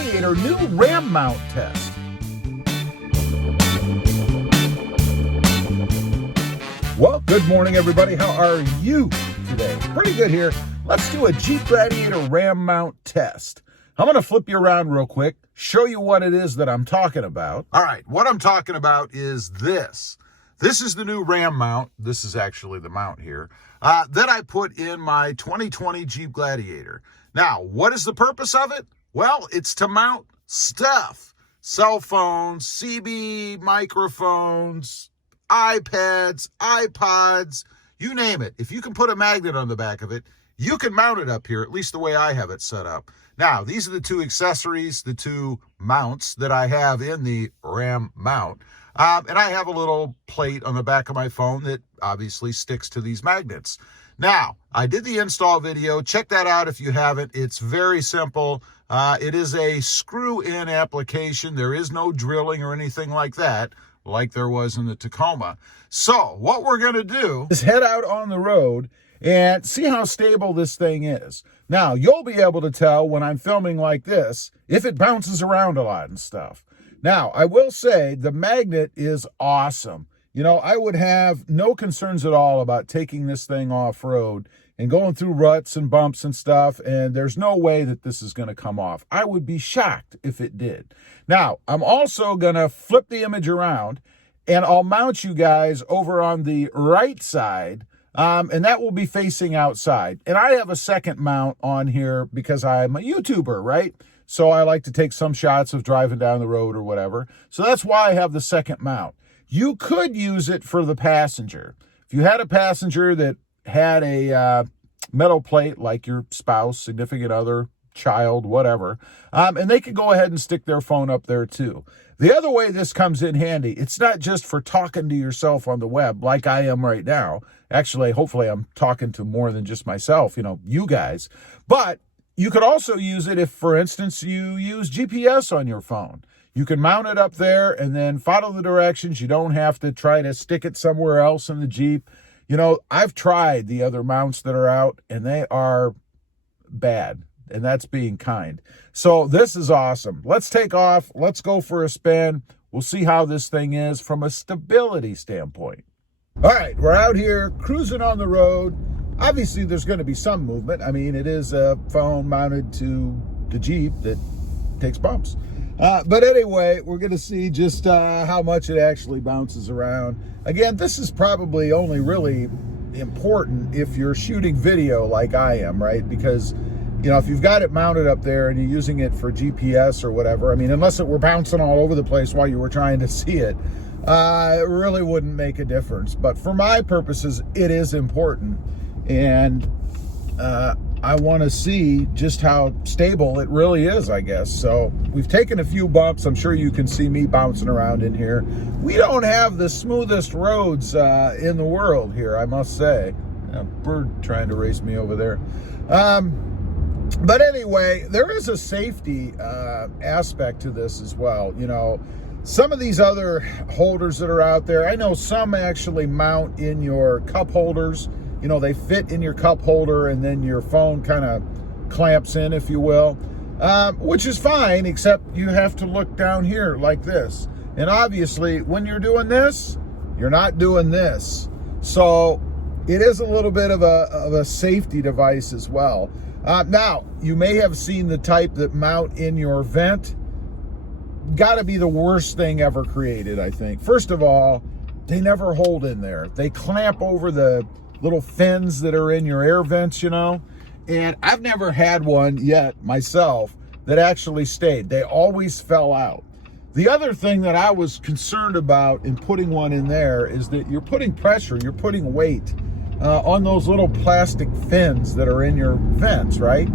Gladiator new ram mount test. Well, good morning, everybody. How are you today? Pretty good here. Let's do a Jeep Gladiator ram mount test. I'm going to flip you around real quick, show you what it is that I'm talking about. All right, what I'm talking about is this. This is the new ram mount. This is actually the mount here that I put in my 2020 Jeep Gladiator. Now, what is the purpose of it? Well, it's to mount stuff. Cell phones, CB microphones, iPads, iPods, you name it. If you can put a magnet on the back of it, you can mount it up here, at least the way I have it set up. Now, these are the two accessories, the two mounts that I have in the ram mount. And I have a little plate on the back of my phone that obviously sticks to these magnets. Now, I did the install video. Check that out if you haven't. It's very simple. It is a screw-in application. There is no drilling or anything like that, like there was in the Tacoma. So what we're going to do is head out on the road and see how stable this thing is. Now, you'll be able to tell when I'm filming like this if it bounces around a lot and stuff. Now, I will say the magnet is awesome. You know, I would have no concerns at all about taking this thing off-road and going through ruts and bumps and stuff, and there's no way that this is going to come off. I would be shocked if it did. Now, I'm also going to flip the image around, and I'll mount you guys over on the right side, and that will be facing outside. And I have a second mount on here because I'm a YouTuber, right? So I like to take some shots of driving down the road or whatever. So that's why I have the second mount. You could use it for the passenger. If you had a passenger that had a metal plate, like your spouse, significant other, child, whatever, and they could go ahead and stick their phone up there too. The other way this comes in handy, it's not just for talking to yourself on the web like I am right now. Actually, hopefully I'm talking to more than just myself, you know, you guys. But you could also use it if, for instance, you use GPS on your phone. You can mount it up there and then follow the directions. You don't have to try to stick it somewhere else in the Jeep. You know, I've tried the other mounts that are out, and they are bad, and that's being kind. So this is awesome. Let's take off. Let's go for a spin. We'll see how this thing is from a stability standpoint. All right, we're out here cruising on the road. Obviously, there's going to be some movement. I mean, it is a phone mounted to the Jeep that takes bumps. But anyway, we're going to see just how much it actually bounces around. Again, this is probably only really important if you're shooting video like I am, right? Because, you know, if you've got it mounted up there and you're using it for GPS or whatever, I mean, unless it were bouncing all over the place while you were trying to see it, it really wouldn't make a difference. But for my purposes, it is important. And I want to see just how stable it really is, I guess. So we've taken a few bumps. I'm sure you can see me bouncing around in here. We don't have the smoothest roads in the world here, I must say. A bird trying to race me over there. But anyway, there is a safety aspect to this as well. You know, some of these other holders that are out there, I know some actually mount in your cup holders. You know, they fit in your cup holder and then your phone kind of clamps in, if you will, which is fine, except you have to look down here like this. And obviously, when you're doing this, you're not doing this. So it is a little bit of a safety device as well. Now, you may have seen the type that mount in your vent. Got to be the worst thing ever created, I think. First of all, they never hold in there. They clamp over the little fins that are in your air vents, you know, and I've never had one yet myself that actually stayed. They always fell out. The other thing that I was concerned about in putting one in there is that you're putting pressure, you're putting weight on those little plastic fins that are in your vents, right?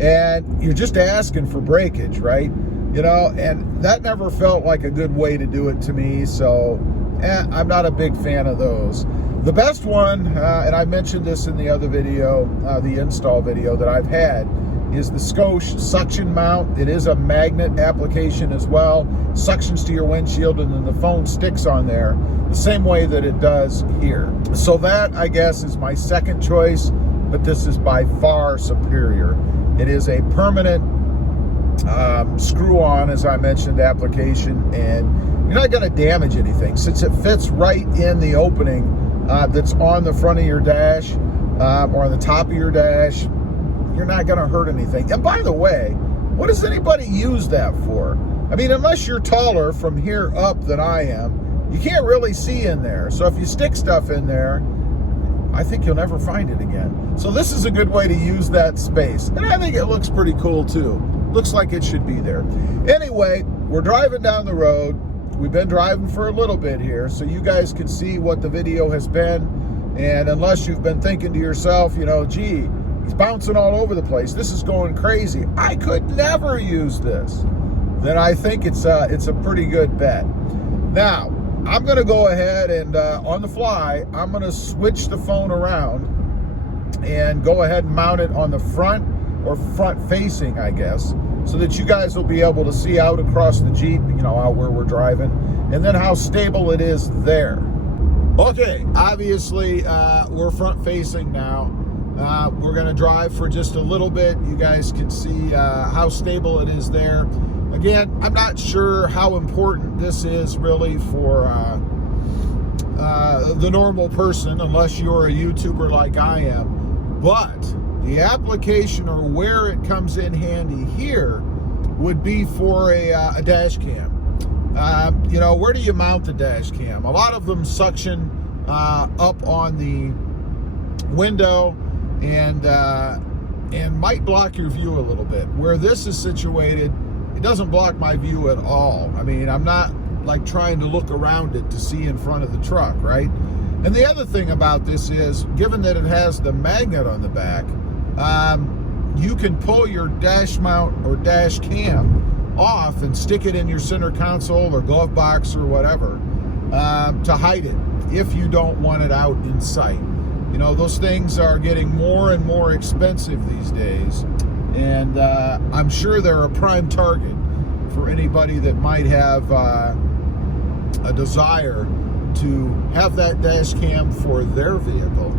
And you're just asking for breakage, right? You know, and that never felt like a good way to do it to me, so I'm not a big fan of those. The best one, and I mentioned this in the other video, the install video that I've had, is the Scosche suction mount. It is a magnet application as well. Suctions to your windshield and then the phone sticks on there the same way that it does here. So that, I guess, is my second choice, but this is by far superior. It is a permanent screw-on, as I mentioned, application, and you're not going to damage anything since it fits right in the opening that's on the front of your dash or on the top of your dash. You're not going to hurt anything. And by the way, what does anybody use that for? I mean, unless you're taller from here up than I am, you can't really see in there. So if you stick stuff in there, I think you'll never find it again. So this is a good way to use that space. And I think it looks pretty cool too. Looks like it should be there. Anyway, we're driving down the road. We've been driving for a little bit here, so you guys can see what the video has been. And unless you've been thinking to yourself, you know, gee, he's bouncing all over the place, this is going crazy, I could never use this, then I think it's a pretty good bet. Now, I'm going to go ahead and on the fly, I'm going to switch the phone around and go ahead and mount it on the front or front facing, I guess, so that you guys will be able to see out across the Jeep, you know, out where we're driving, and then how stable it is there. Okay, obviously we're front facing now. We're going to drive for just a little bit. You guys can see how stable it is there. Again, I'm not sure how important this is really for the normal person, unless you're a YouTuber like I am. But the application, or where it comes in handy here, would be for a dash cam. You know, where do you mount the dash cam? A lot of them suction up on the window and might block your view a little bit. Where this is situated, it doesn't block my view at all. I mean, I'm not like trying to look around it to see in front of the truck, right? And the other thing about this is, given that it has the magnet on the back, you can pull your dash mount or dash cam off and stick it in your center console or glove box or whatever to hide it if you don't want it out in sight. You know, those things are getting more and more expensive these days, and I'm sure they're a prime target for anybody that might have a desire to have that dash cam for their vehicle.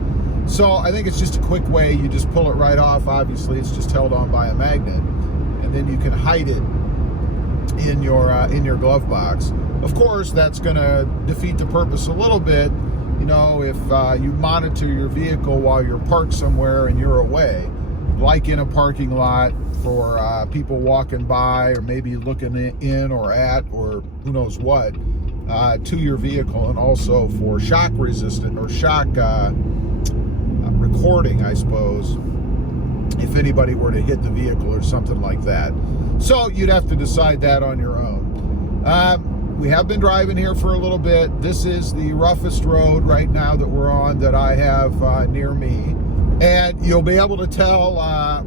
So I think it's just a quick way. You just pull it right off. Obviously, it's just held on by a magnet, and then you can hide it in your glove box. Of course, that's going to defeat the purpose a little bit. You know, if you monitor your vehicle while you're parked somewhere and you're away, like in a parking lot for people walking by, or maybe looking in or at, or who knows what, to your vehicle, and also for shock resistant or shock recording, I suppose, if anybody were to hit the vehicle or something like that. So you'd have to decide that on your own. We have been driving here for a little bit. This is the roughest road right now that we're on that I have near me. And you'll be able to tell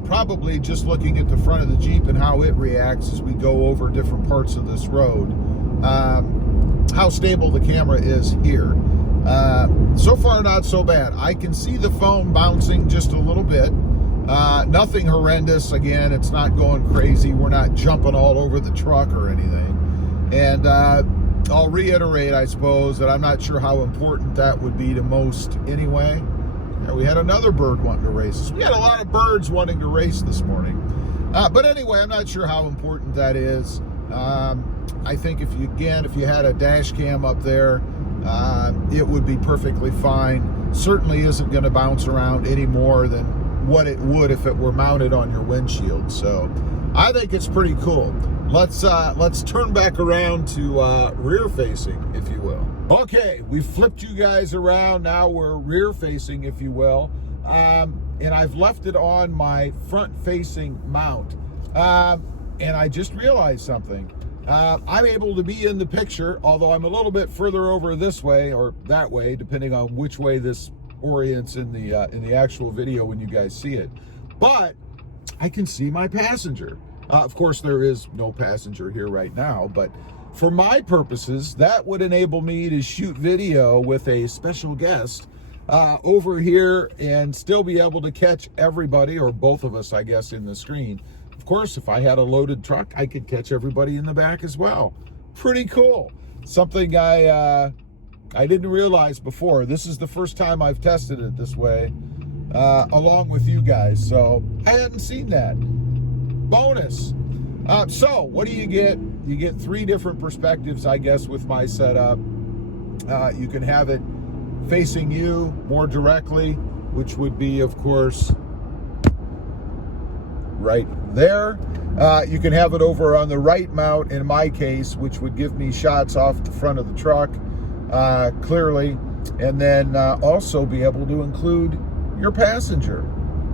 probably just looking at the front of the Jeep and how it reacts as we go over different parts of this road, how stable the camera is here. So far, not so bad. I can see the phone bouncing just a little bit. Nothing horrendous. Again, it's not going crazy. We're not jumping all over the truck or anything. And I'll reiterate, I suppose, that I'm not sure how important that would be to most anyway. Yeah, we had another bird wanting to race us. We had a lot of birds wanting to race this morning. But anyway, I'm not sure how important that is. I think if you had a dash cam up there, it would be perfectly fine. Certainly isn't going to bounce around any more than what it would if it were mounted on your windshield. So I think it's pretty cool. Let's turn back around to rear facing, if you will. Okay, we flipped you guys around. Now we're rear facing, if you will. And I've left it on my front facing mount. And I just realized something. I'm able to be in the picture, although I'm a little bit further over this way or that way, depending on which way this orients in the actual video when you guys see it. But I can see my passenger. Of course, there is no passenger here right now, but for my purposes, that would enable me to shoot video with a special guest over here and still be able to catch everybody, or both of us, I guess, in the screen. Of course, if I had a loaded truck, I could catch everybody in the back as well. Pretty cool. Something I didn't realize before. This is the first time I've tested it this way, along with you guys, so I hadn't seen that. Bonus. So what do you get? You get 3 different perspectives, I guess, with my setup. You can have it facing you more directly, which would be, of course, right there. You can have it over on the right mount, in my case, which would give me shots off the front of the truck clearly, and then also be able to include your passenger.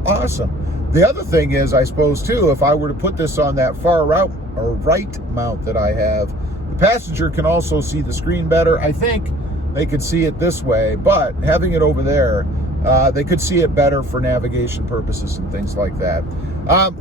Awesome. The other thing is, I suppose, too, if I were to put this on that far right mount that I have, the passenger can also see the screen better. I think they could see it this way, but having it over there, they could see it better for navigation purposes and things like that.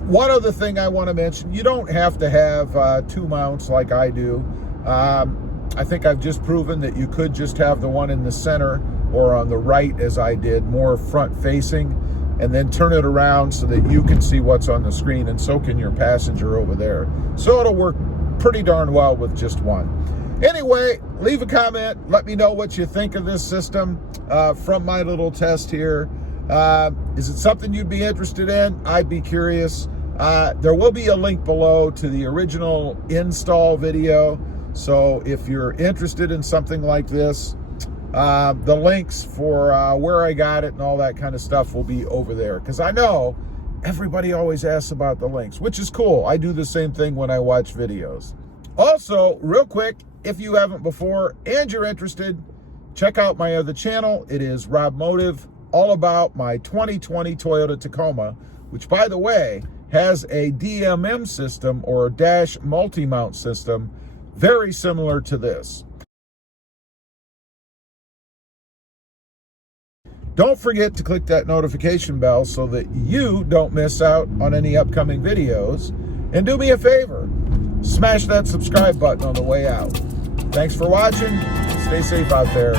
One other thing I want to mention, you don't have to have 2 mounts like I do. I think I've just proven that you could just have the one in the center or on the right, as I did, more front facing, and then turn it around so that you can see what's on the screen, and so can your passenger over there. So it'll work pretty darn well with just one. Anyway, leave a comment. Let me know what you think of this system from my little test here. Is it something you'd be interested in? I'd be curious. There will be a link below to the original install video. So if you're interested in something like this, the links for where I got it and all that kind of stuff will be over there. Because I know everybody always asks about the links, which is cool. I do the same thing when I watch videos. Also, real quick, if you haven't before and you're interested, check out my other channel. It is Rob Motive, all about my 2020 Toyota Tacoma, which, by the way, has a DMM system, or a dash multi-mount system, very similar to this. Don't forget to click that notification bell so that you don't miss out on any upcoming videos. And do me a favor, smash that subscribe button on the way out. Thanks for watching. Stay safe out there.